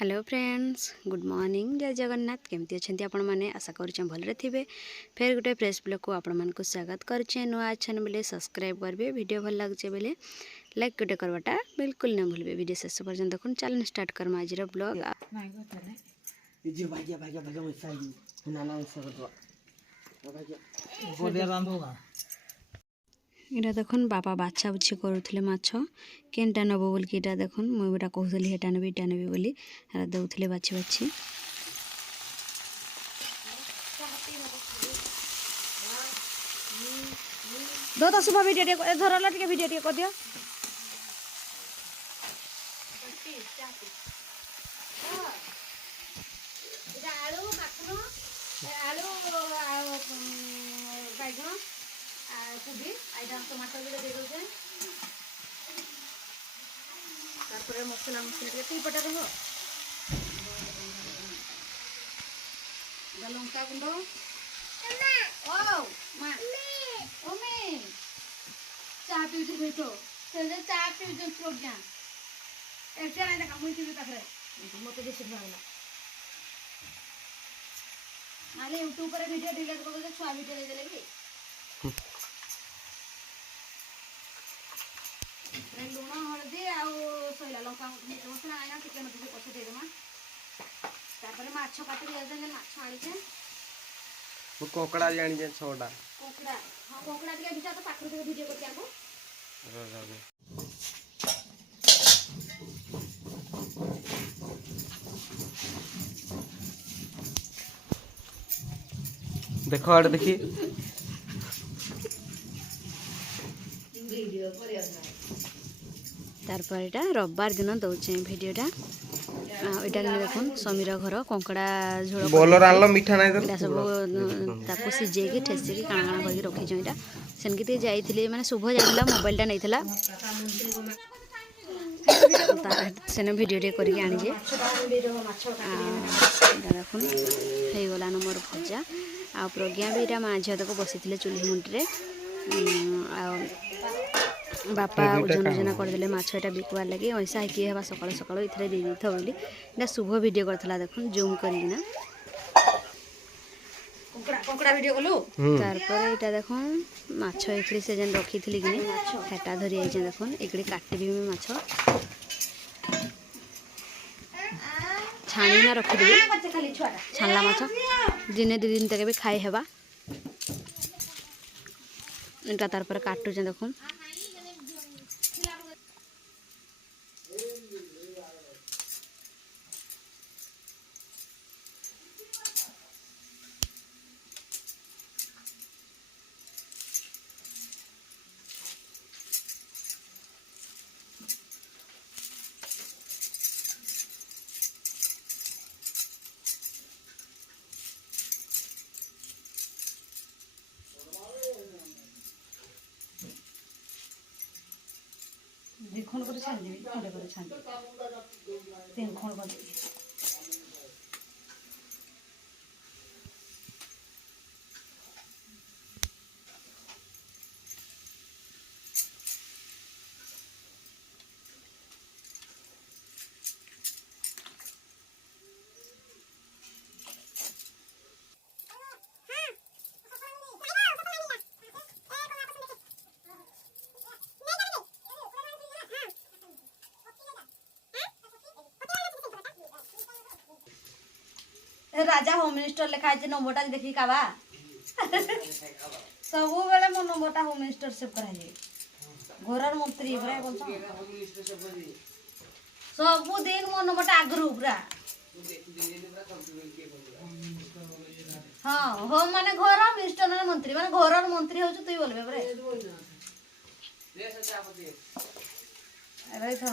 Hello friends, good morning. जय जगन्नाथ। केमती अच्छे आपण मैंने आशा करें भलरे थे। फिर गोटे फ्रेश ब्लॉग को आपण मानक स्वागत करें। नुआ अच्छे बोले सब्सक्राइब करेंगे। वीडियो भल लगे बोले लाइक गोटे करवाटा बिल्कुल नहीं भूलें। वीडियो शेष पर्यटन देखो। चल स्टार्ट कर आज ब्लॉग। इटा देखुन बापा बाछा बुछी करुले माछ केनटा नब बोल कि देखुन मुझे कहूली हेटा नेबी इटा नेबी बोली दौले बाछी बाछी दो तो सुबह वीडियो धरला टे वीडियो कर दियो। बैगन कोबी आइटा टमाटर भी दे दे तारपरे मसला मसला टी पटा रहो लंका गुंड ओ मा ओमे चा पीउती भेटो से चा पीउती प्रोग्राम एटा ना काम होई पाखरे मते बेसी लागला नाले यूट्यूब पर वीडियो डिलीट कर दे छुआ वीडियो दे देले भी लुण हलदी आईला लंका मसला आना चिकेन पछे देदेमा माछ काटी माछ आनीचे कोकड़ा जानी जे छोड़ा कोकड़ा हां कोकड़ा के बिचा तो पाखर के वीडियो करके आको देखो आड़े देखी वीडियो पर तारपर एटा रविवार दिन दौचे वीडियोटा एटा देखुन समीर घर कंकड़ा झोल बोलर आनलो मीठा नाही तो सब ताको सिजे के ठेसी के काना काना करके रखी जोइटा सेनके ते जाईथिले माने शुभ जाईला मोबाइल टा नैथिला सेने वीडियो टे करके आनी जे देखुन हे गला नंबर भजा आ प्रज्ञा भी एटा मां झिया तक बसिथिले चुल्ही मुंडरे बापा ओजन ओजना करदे माछ एटा बिकवार लगे ऐसा किए हेबा सकाल सकाल इथरे दे दी था बोली एटा शुभ वीडियो करथला देखुन जूम करिना कोकड़ा वीडियो कलु तार पर एटा देखुन माछ एकड़ी से जन रखीथिली कि हेटा धरि आइजे देखुन एकड़ी काटिबी मी माछ छाणी ना रखी देबी छानला माछ दिने दु दिन तक भी खाई हेबा एटा तार पर काटु जे देखुन देखुन करे छान देबी खंडे करे छान तीन खंड कर देबी राजा होम मिनिस्टर लिखा है नंबरटा देखी काबा सब बेले मो नंबरटा होम मिनिस्टर सेव करा जाए घर मंत्री सब दिन मो नंबरटा आगरू पूरा हाँ होम माने घर मिनिस्टर माने मंत्री माने घर मंत्री हो तु बोलबे परे अरे तो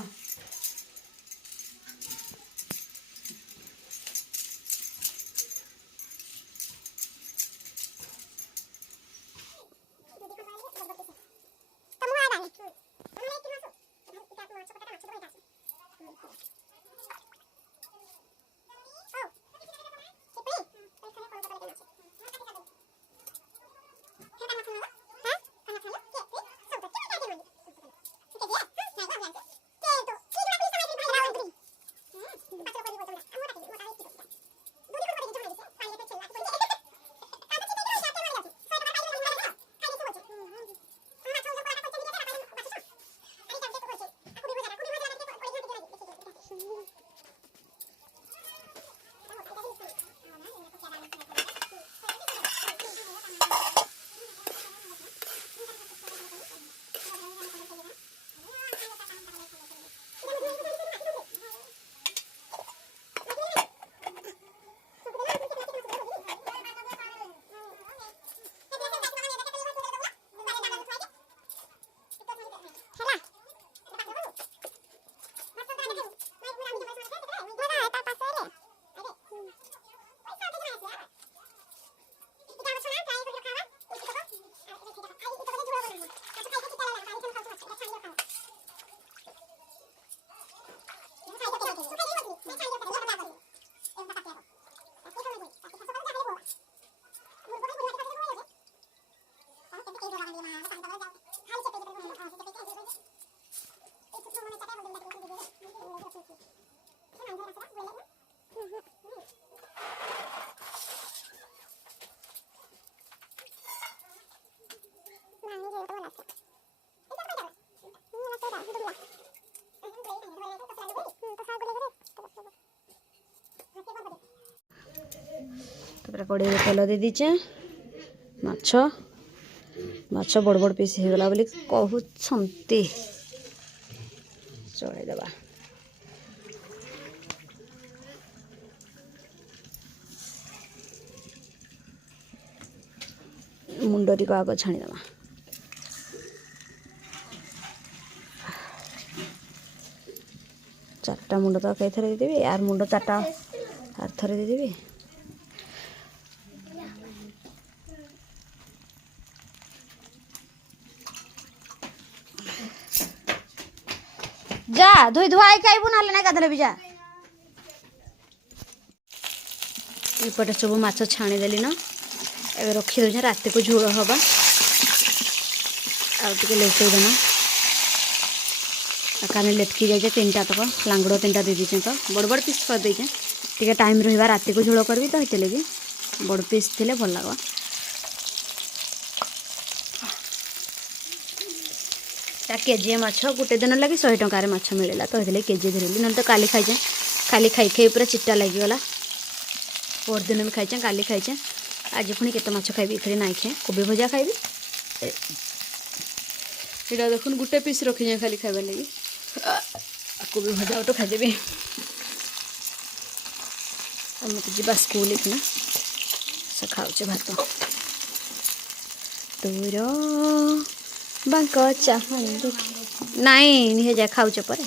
तापर कड़े तेल दे दीचे माछ माछ बड़ बड़ पीस हो गला बोली कहते चलैदेवा मुंडरी को आग छाणीदेवा चार्टा मुंड तो कई थे देदेवी यार मुंड चार्टा आर थे देदेवी जा धोई धुआई खाइबू ना ना गाधले भी जा इपटे सब माछ छाणीदेली ना ए रखी दे रात को झोल हवा आउटे लेटे देना काने लेटकी जाए 3टा तक लांगड़ 3टा दे दीचे तो बड़ बड़ पीस कर देचे टे टाइम रहा रात को झोल करबी तो हेतले भी बड़ पीस थे भल लगवा केजी माछ गोटे दिन लगे 100 टंकार माछ मिलला तो हेतले केजी धरली ना तो काली खाइचे खाली खाई खाई पूरा चिट्टा लगिगला पर दिन भी खाइचे काली खाइचे आज पुणी केते माछ खाइबी खाली नाई खाए कोबी भजा खाइबी एटा देखुन गोटे पीस रखी खाली खाइबा लगी कोबी भजा तो खाइदेबी आम तो जा स्कूल ना से खाऊचे भात तोर बांक चाहन देखी नाई निहे जा खाऊचे पर